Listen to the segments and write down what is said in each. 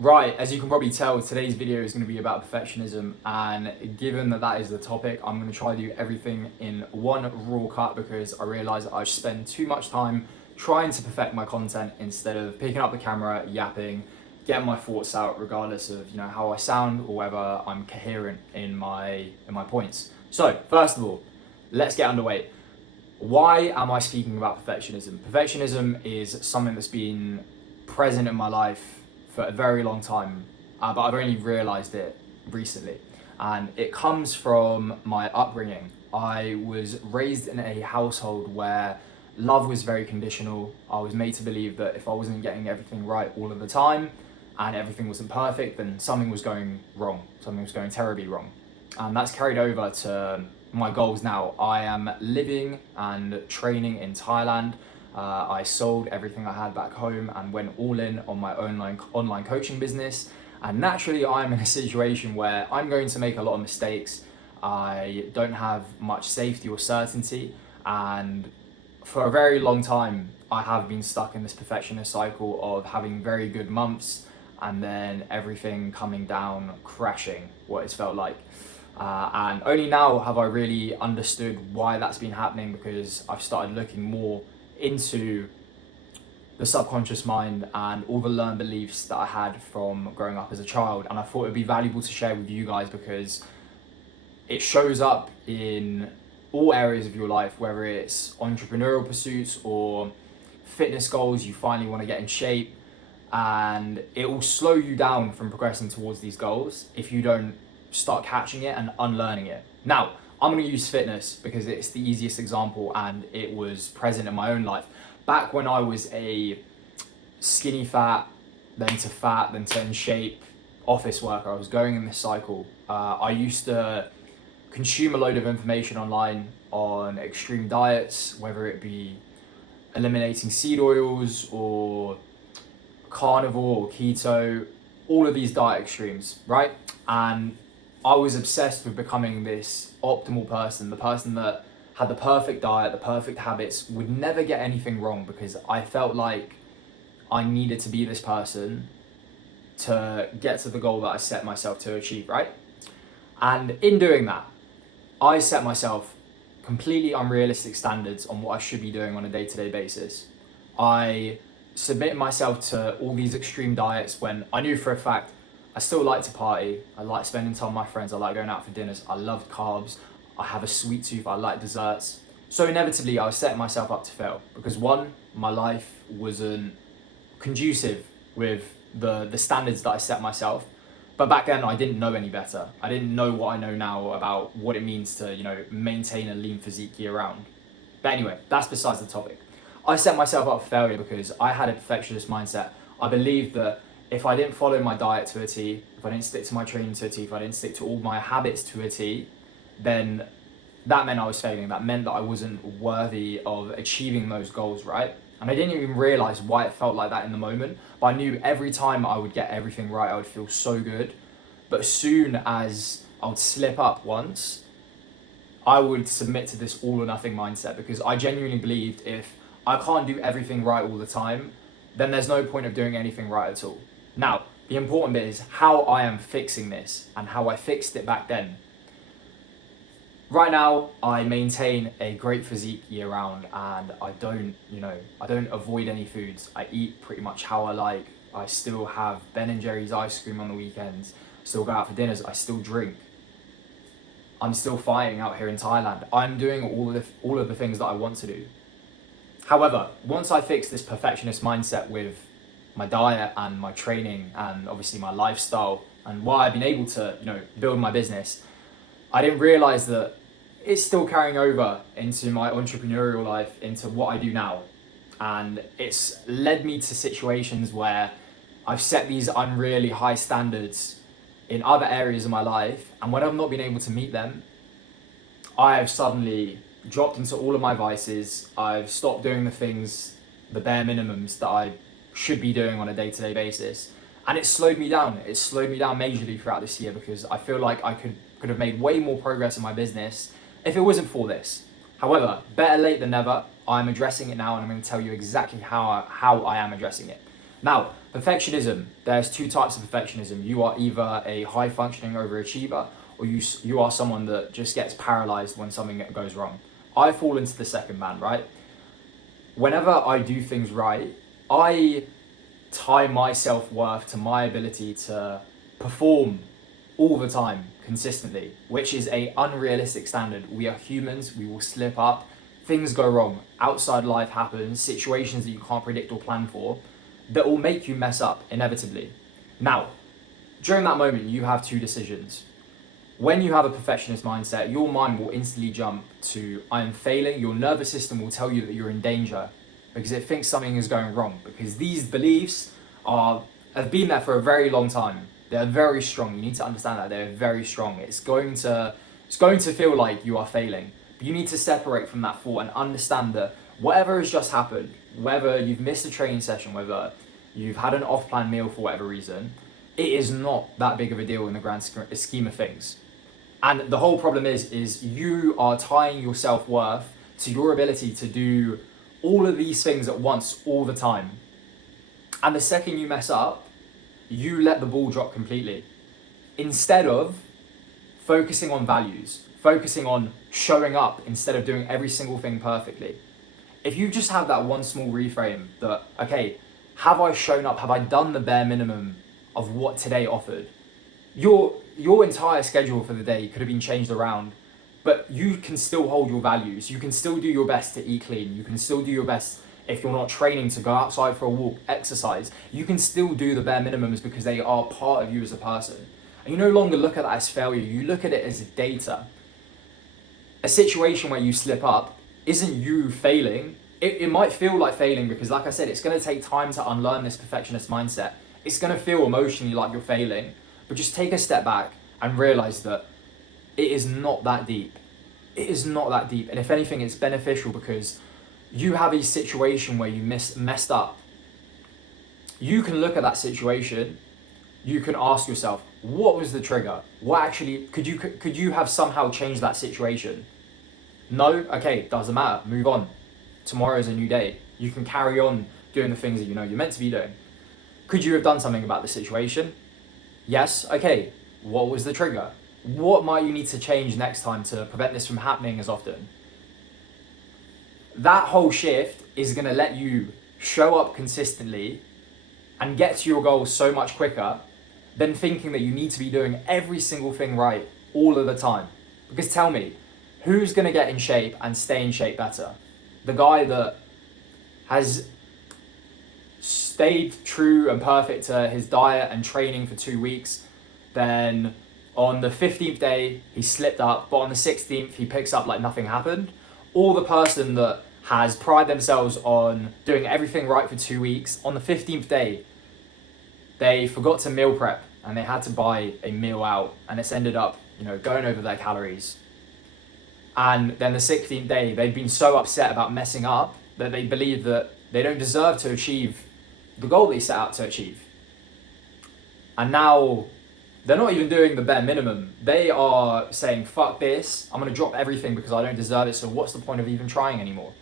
Right, as you can probably tell, today's video is going to be about perfectionism, and given that that is the topic, I'm going to try to do everything in one raw cut because I realise that I spend too much time trying to perfect my content instead of picking up the camera, yapping, getting my thoughts out, regardless of how I sound or whether I'm coherent in my points. So, first of all, let's get underway. Why am I speaking about perfectionism? Perfectionism is something that's been present in my life for a very long time, but I've only realised it recently. And it comes from my upbringing. I was raised in a household where love was very conditional. I was made to believe that if I wasn't getting everything right all of the time and everything wasn't perfect, then something was going wrong. Something was going terribly wrong. And that's carried over to my goals now. I am living and training in Thailand. I sold everything I had back home and went all in on my online coaching business. And naturally, I'm in a situation where I'm going to make a lot of mistakes. I don't have much safety or certainty. And for a very long time, I have been stuck in this perfectionist cycle of having very good months and then everything coming down, crashing, what it's felt like. And only now have I really understood why that's been happening, because I've started looking more into the subconscious mind and all the learned beliefs that I had from growing up as a child. And I thought it would be valuable to share with you guys because it shows up in all areas of your life, whether it's entrepreneurial pursuits or fitness goals. You finally want to get in shape, and it will slow you down from progressing towards these goals if you don't start catching it and unlearning it. Now, I'm going to use fitness because it's the easiest example and it was present in my own life. Back when I was a skinny fat, then to in shape office worker, I was going in this cycle. I used to consume a load of information online on extreme diets, whether it be eliminating seed oils or carnivore or keto, all of these diet extremes, right? And I was obsessed with becoming this optimal person, the person that had the perfect diet, the perfect habits, would never get anything wrong, because I felt like I needed to be this person to get to the goal that I set myself to achieve, right? And in doing that, I set myself completely unrealistic standards on what I should be doing on a day-to-day basis. I submitted myself to all these extreme diets when I knew for a fact I still like to party. I like spending time with my friends. I like going out for dinners. I love carbs. I have a sweet tooth. I like desserts. So inevitably, I was setting myself up to fail because, one, my life wasn't conducive with the standards that I set myself. But back then, I didn't know any better. I didn't know what I know now about what it means to, maintain a lean physique year round. But anyway, that's besides the topic. I set myself up for failure because I had a perfectionist mindset. I believed that if I didn't follow my diet to a T, if I didn't stick to my training to a T, if I didn't stick to all my habits to a T, then that meant I was failing. That meant that I wasn't worthy of achieving those goals, right? And I didn't even realize why it felt like that in the moment, but I knew every time I would get everything right, I would feel so good. But as soon as I would slip up once, I would submit to this all or nothing mindset, because I genuinely believed if I can't do everything right all the time, then there's no point of doing anything right at all. Now, the important bit is how I am fixing this and how I fixed it back then. Right now, I maintain a great physique year round, and I don't avoid any foods. I eat pretty much how I like. I still have Ben & Jerry's ice cream on the weekends, still go out for dinners, I still drink. I'm still fighting out here in Thailand. I'm doing all of the things that I want to do. However, once I fix this perfectionist mindset with my diet and my training and obviously my lifestyle and why I've been able to, build my business, I didn't realize that it's still carrying over into my entrepreneurial life, into what I do now. And it's led me to situations where I've set these unreally high standards in other areas of my life. And when I've not been able to meet them, I have suddenly dropped into all of my vices. I've stopped doing the things, the bare minimums that I should be doing on a day-to-day basis. And it slowed me down. It slowed me down majorly throughout this year, because I feel like I could have made way more progress in my business if it wasn't for this. However, better late than never. I'm addressing it now, and I'm going to tell you exactly how I am addressing it. Now, Perfectionism. There's two types of perfectionism. You are either a high functioning overachiever, or you are someone that just gets paralyzed when something goes wrong. I fall into the second man, right? Whenever I do things right, I tie my self-worth to my ability to perform all the time consistently, which is a unrealistic standard. We are humans, we will slip up, things go wrong, outside life happens, situations that you can't predict or plan for that will make you mess up inevitably. Now, during that moment, you have two decisions. When you have a perfectionist mindset, your mind will instantly jump to I am failing. Your nervous system will tell you that you're in danger because it thinks something is going wrong, because these beliefs have been there for a very long time. They're very strong. You need to understand that they're very strong. It's going to feel like you are failing. But you need to separate from that thought and understand that whatever has just happened, whether you've missed a training session, whether you've had an off-plan meal for whatever reason, it is not that big of a deal in the grand scheme of things. And the whole problem is you are tying your self-worth to your ability to do all of these things at once all the time. And the second you mess up, you let the ball drop completely. Instead of focusing on values, focusing on showing up instead of doing every single thing perfectly. If you just have that one small reframe that, okay, have I shown up? Have I done the bare minimum of what today offered? Your entire schedule for the day could have been changed around, but you can still hold your values. You can still do your best to eat clean. You can still do your best, if you're not training, to go outside for a walk, exercise. You can still do the bare minimums because they are part of you as a person. And you no longer look at that as failure. You look at it as data. A situation where you slip up isn't you failing. It might feel like failing because, like I said, it's going to take time to unlearn this perfectionist mindset. It's going to feel emotionally like you're failing. But just take a step back and realize that it is not that deep. It is not that deep. And if anything, it's beneficial because you have a situation where you messed up. You can look at that situation. You can ask yourself, what was the trigger? What actually, could you have somehow changed that situation? No? Okay, doesn't matter. Move on. Tomorrow's a new day. You can carry on doing the things that you know you're meant to be doing. Could you have done something about the situation? Yes, okay. What was the trigger? What might you need to change next time to prevent this from happening as often? That whole shift is going to let you show up consistently and get to your goals so much quicker than thinking that you need to be doing every single thing right all of the time. Because tell me, who's going to get in shape and stay in shape better? The guy that has stayed true and perfect to his diet and training for 2 weeks, then on the 15th day he slipped up, but on the 16th he picks up like nothing happened? Or the person that has prided themselves on doing everything right for 2 weeks, on the 15th day they forgot to meal prep and they had to buy a meal out, and it's ended up, going over their calories. And then the 16th day they've been so upset about messing up that they believe that they don't deserve to achieve the goal they set out to achieve. And now they're not even doing the bare minimum. They are saying, fuck this, I'm going to drop everything because I don't deserve it, so what's the point of even trying anymore?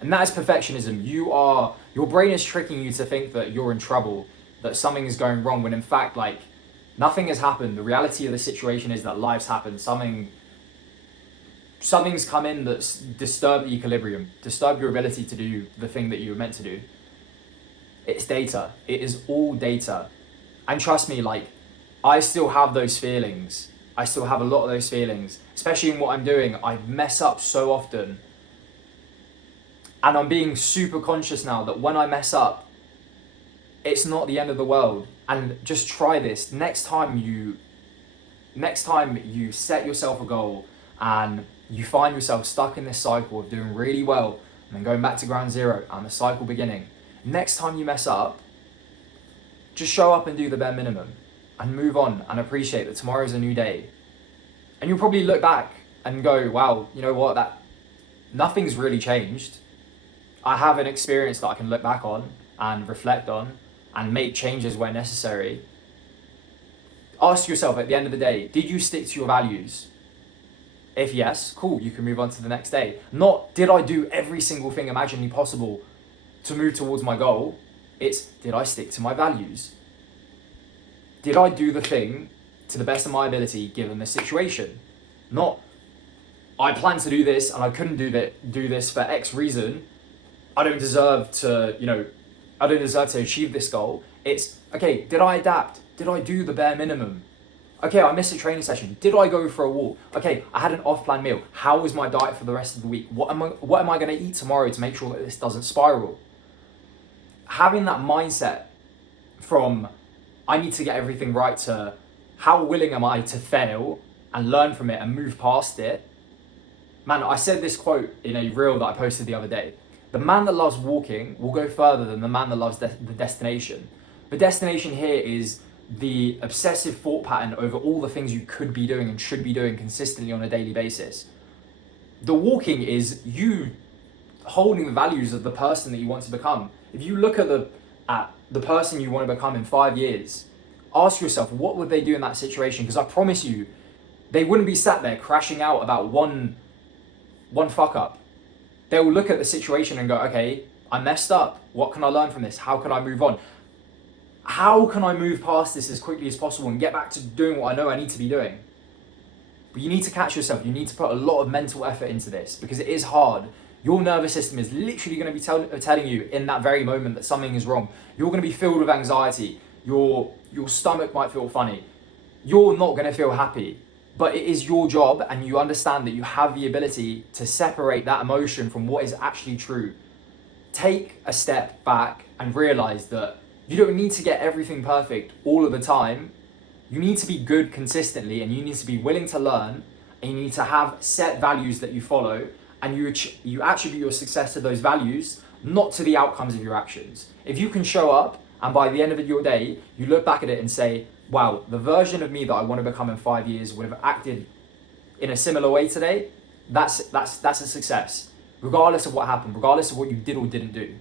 And that is perfectionism. Your brain is tricking you to think that you're in trouble, that something is going wrong, when in fact, nothing has happened. The reality of the situation is that life's happened. Something's come in that's disturbed the equilibrium, disturbed your ability to do the thing that you were meant to do. It's data. It is all data. And trust me, I still have those feelings. I still have a lot of those feelings, especially in what I'm doing. I mess up so often. And I'm being super conscious now that when I mess up, it's not the end of the world. And just try this. Next time you set yourself a goal and you find yourself stuck in this cycle of doing really well and then going back to ground zero and the cycle beginning, next time you mess up, just show up and do the bare minimum and move on and appreciate that tomorrow's a new day. And you'll probably look back and go, wow, you know what, that nothing's really changed. I have an experience that I can look back on and reflect on and make changes where necessary. Ask yourself at the end of the day, did you stick to your values? If yes, cool, you can move on to the next day. Not, did I do every single thing imaginably possible to move towards my goal? It's, did I stick to my values? Did I do the thing to the best of my ability given the situation? Not, I planned to do this and I couldn't do this for X reason. I don't deserve to, I don't deserve to achieve this goal. It's, okay, did I adapt? Did I do the bare minimum? Okay, I missed a training session. Did I go for a walk? Okay, I had an off-plan meal. How was my diet for the rest of the week? What am I going to eat tomorrow to make sure that this doesn't spiral? Having that mindset from I need to get everything right to how willing am I to fail and learn from it and move past it. Man, I said this quote in a reel that I posted the other day. The man that loves walking will go further than the man that loves the destination. The destination here is the obsessive thought pattern over all the things you could be doing and should be doing consistently on a daily basis. The walking is you holding the values of the person that you want to become. If you look at the person you want to become in 5 years, ask yourself, what would they do in that situation? Because I promise you, they wouldn't be sat there crashing out about one fuck up. They will look at the situation and go, okay, I messed up. What can I learn from this? How can I move on? How can I move past this as quickly as possible and get back to doing what I know I need to be doing? But you need to catch yourself. You need to put a lot of mental effort into this because it is hard. Your nervous system is literally going to be telling you in that very moment that something is wrong. You're going to be filled with anxiety. Your stomach might feel funny. You're not going to feel happy. But it is your job, and you understand that you have the ability to separate that emotion from what is actually true. Take a step back and realize that you don't need to get everything perfect all of the time. You need to be good consistently, and you need to be willing to learn, and you need to have set values that you follow, and you attribute your success to those values, not to the outcomes of your actions. If you can show up, and by the end of your day, you look back at it and say, wow, the version of me that I want to become in 5 years would have acted in a similar way today, that's a success, regardless of what happened, regardless of what you did or didn't do.